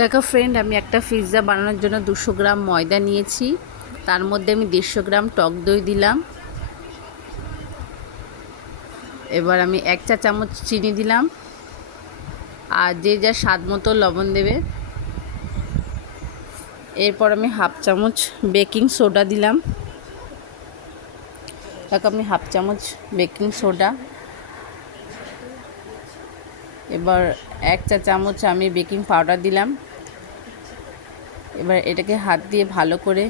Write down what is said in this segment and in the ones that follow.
দেখো ফ্রেন্ড, আমি একটা পিৎজা বানানোর জন্য 200 গ্রাম ময়দা নিয়েছি। তার মধ্যে আমি 150 গ্রাম টক দই দিলাম। এবার আমি 1 চা চামচ চিনি দিলাম, আর যে যা স্বাদ মতো লবণ দেবে। এরপর আমি হাফ চামচ বেকিং সোডা দিলাম। দেখো আমি হাফ চামচ বেকিং সোডা। এবার 1 চা চামচ আমি বেকিং পাউডার দিলাম। এবার এটাকে হাত দিয়ে ভালো করে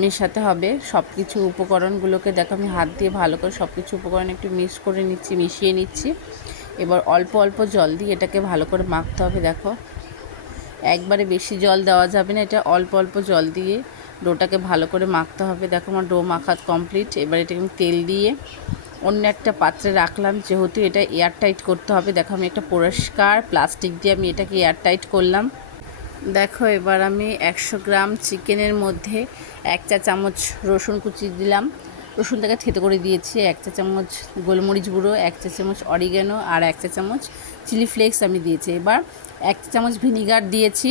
মেশাতে হবে সব কিছু উপকরণগুলোকে। দেখো আমি হাত দিয়ে ভালো করে সব কিছু উপকরণ একটু মিক্স করে নিচ্ছি, মিশিয়ে নিচ্ছি। এবার অল্প অল্প জল দিয়ে এটাকে ভালো করে মাখতে হবে। দেখো একবারে বেশি জল দেওয়া যাবে না, এটা অল্প অল্প জল দিয়ে ডোটাকে ভালো করে মাখতে হবে। দেখো আমার ডো মাখা কমপ্লিট। এবার এটাকে আমি তেল দিয়ে অন্য একটা পাত্রে রাখলাম, যেহেতু এটা এয়ার টাইট করতে হবে। দেখো আমি একটা পরিষ্কার প্লাস্টিক দিয়ে আমি এটাকে এয়ার টাইট করলাম। দেখো এবার আমি 100 গ্রাম চিকেনের মধ্যে 1 চা চামচ রসুন কুচি দিলাম। রসুনটাকে থেতো করে দিয়েছি। 1 চা চামচ গোলমরিচ গুঁড়ো, 1 চা চামচ অরিগ্যানো আর 1 চা চামচ চিলি ফ্লেক্স আমি দিয়েছি। এবার 1 চা চামচ ভিনিগার দিয়েছি।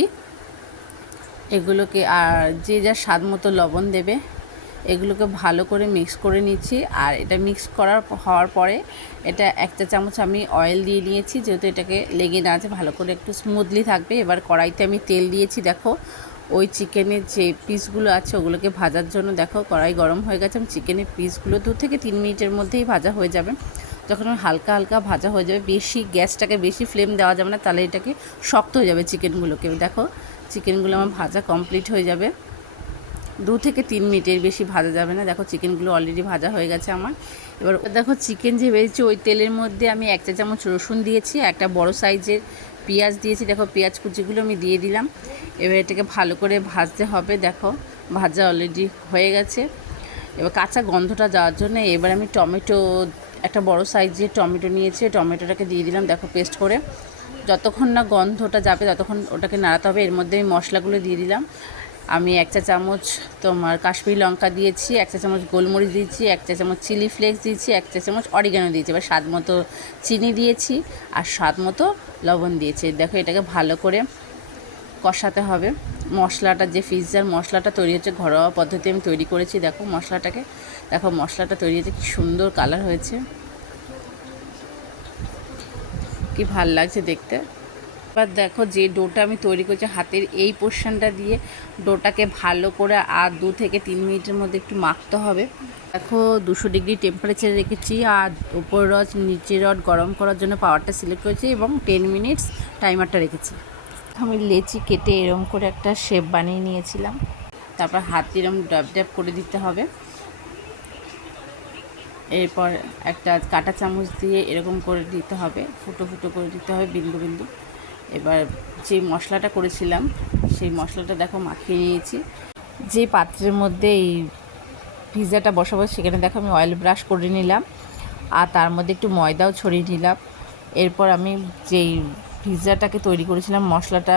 এগুলোকে আর যে যা স্বাদ মতো লবণ দেবে। এগুলোকে ভালো করে মিক্স করে নিচ্ছি। আর এটা মিক্স হওয়ার পরে এটা 1 চা চামচ আমি অয়েল দিয়ে নিয়েছি, যেহেতু এটাকে লেগে না আছে, ভালো করে একটু স্মুথলি থাকবে। এবার কড়াইতে আমি তেল দিয়েছি। দেখো ওই চিকেনের যে পিসগুলো আছে ওগুলোকে ভাজার জন্য। দেখো কড়াই গরম হয়ে গেছে। আমি চিকেনের পিসগুলো 2 থেকে 3 মিনিটের মধ্যেই ভাজা হয়ে যাবে। যখন হালকা হালকা ভাজা হয়ে যাবে, বেশি গ্যাসটাকে বেশি ফ্লেম দেওয়া যাবে না, তাহলে এটাকে শক্ত হয়ে যাবে চিকেনগুলোকে। দেখো চিকেনগুলো আমার ভাজা কমপ্লিট হয়ে যাবে। 2 থেকে 3 মিনিটের বেশি ভাজা যাবে না। দেখো চিকেনগুলো অলরেডি ভাজা হয়ে গেছে আমার। এবার দেখো চিকেন যে ভেজেছি ওই তেলের মধ্যে আমি 1 চা চামচ রসুন দিয়েছি, একটা বড় সাইজের পেঁয়াজ দিয়েছি। দেখো পেঁয়াজ কুচিগুলো আমি দিয়ে দিলাম। এবার এটাকে ভালো করে ভাজতে হবে। দেখো ভাজা অলরেডি হয়ে গেছে। এবার কাঁচা গন্ধটা যাওয়ার জন্য এবার আমি টমেটো, একটা বড় সাইজের টমেটো নিয়েছি, টমেটোটাকে দিয়ে দিলাম। দেখো পেস্ট করে যতক্ষণ না গন্ধটা যাবে ততক্ষণ ওটাকে নাড়াতে হবে। এর মধ্যে আমি মশলাগুলো দিয়ে দিলাম। আমি 1 চা চামচ তোমার কাশ্মীরি লঙ্কা দিয়েছি, 1 চা চামচ গোলমরিচ দিয়েছি, 1 চা চামচ চিলি ফ্লেক্স দিয়েছি, 1 চা চামচ অরিগ্যানো দিয়েছি। এবার স্বাদ মতো চিনি দিয়েছি আর স্বাদ মতো লবণ দিয়েছি। দেখো এটাকে ভালো করে কষাতে হবে। মশলাটা যে পিৎজার মশলাটা তৈরি হচ্ছে ঘরোয়া পদ্ধতি আমি তৈরি করেছি। দেখো মশলাটাকে, দেখো মশলাটা তৈরি হয়েছে, কি সুন্দর কালার হয়েছে, কি ভাল লাগছে দেখতে। এবার দেখো যে ডোটা আমি তৈরি করেছি হাতের এই পোর্শনটা দিয়ে ডোটাকে ভালো করে আর 2 থেকে 3 মিনিটের মধ্যে একটু মাখতে হবে। দেখো 200 ডিগ্রি টেম্পারেচারে রেখেছি, আর উপর রড নিচের রড গরম করার জন্য পাওয়ারটা সিলেক্ট করেছি এবং 10 মিনিটস টাইমারটা রেখেছি। আমি লেচি কেটে এরম করে একটা শেপ বানিয়ে নিয়েছিলাম। তারপর হাত দিয়ে এরম ড্যাব ড্যাব করে দিতে হবে। এরপর একটা কাঁটা চামচ দিয়ে এরকম করে দিতে হবে, ফুটো ফুটো করে দিতে হবে, বিন্দু বিন্দু। এবার যে মশলাটা করেছিলাম সেই মশলাটা দেখো মাখিয়ে নিয়েছি। যে পাত্রের মধ্যে এই পিৎজাটা বসাবো সেখানে দেখো আমি অয়েল ব্রাশ করে নিলাম, আর তার মধ্যে একটু ময়দাও ছড়িয়ে নিলাম। এরপর আমি যেই পিৎজাটাকে তৈরি করেছিলাম মশলাটা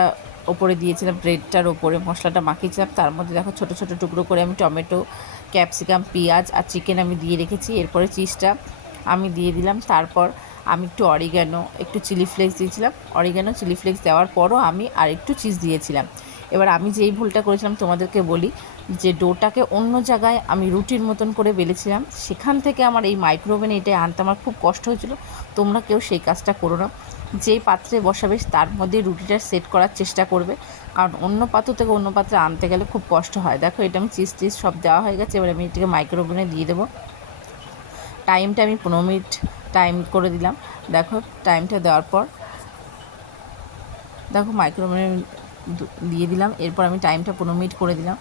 ওপরে দিয়েছিলাম, ব্রেডটার ওপরে মশলাটা মাখিয়েছিলাম। তার মধ্যে দেখো ছোটো ছোটো টুকরো করে আমি টমেটো, ক্যাপসিকাম, পেঁয়াজ আর চিকেন আমি দিয়ে রেখেছি। এরপরে চিজটা আমি দিয়ে দিলাম। তারপর আমি একটু অরিগ্যানো, একটু চিলি ফ্লেক্স দিয়েছিলাম। অরিগ্যানো চিলি ফ্লেক্স দেওয়ার পরও আমি আর একটু চিজ দিয়েছিলাম। এবার আমি যেই ভুলটা করেছিলাম তোমাদেরকে বলি, যে ডোটাকে অন্য জায়গায় আমি রুটির মতন করে বেলেছিলাম, সেখান থেকে আমার এই মাইক্রোওভেনে এটা আনতে আমার খুব কষ্ট হয়েছিল। তোমরা কেউ সেই কাজটা করো না। যেই পাত্রে বসাবে তার মধ্যে রুটিটা সেট করার চেষ্টা করবে, কারণ অন্য পাত্র থেকে অন্য পাত্রে আনতে গেলে খুব কষ্ট হয়। দেখো এটা আমি চিজ টিজ সব দেওয়া হয়ে গেছে। এবার আমি এটাকে মাইক্রোওভেনে দিয়ে দেবো। টাইমটা আমি 15 মিনিট টাইম করে দিলাম। দেখো টাইমটা দেওয়ার পর দেখো মাইক্রোওভেনে দিয়ে দিলাম। এরপর আমি টাইমটা 15 মিনিট করে দিলাম।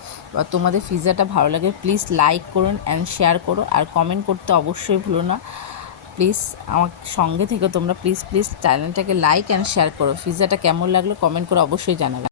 তোমাদের পিৎজাটা ভালো লাগে প্লিজ লাইক করুন অ্যান্ড শেয়ার করো, আর কমেন্ট করতে অবশ্যই ভুলো না। প্লিজ আমার সঙ্গে থেকে তোমরা প্লিজ চ্যানেলটাকে লাইক অ্যান্ড শেয়ার করো। পিৎজাটা কেমন লাগলো কমেন্ট করে অবশ্যই জানাবে।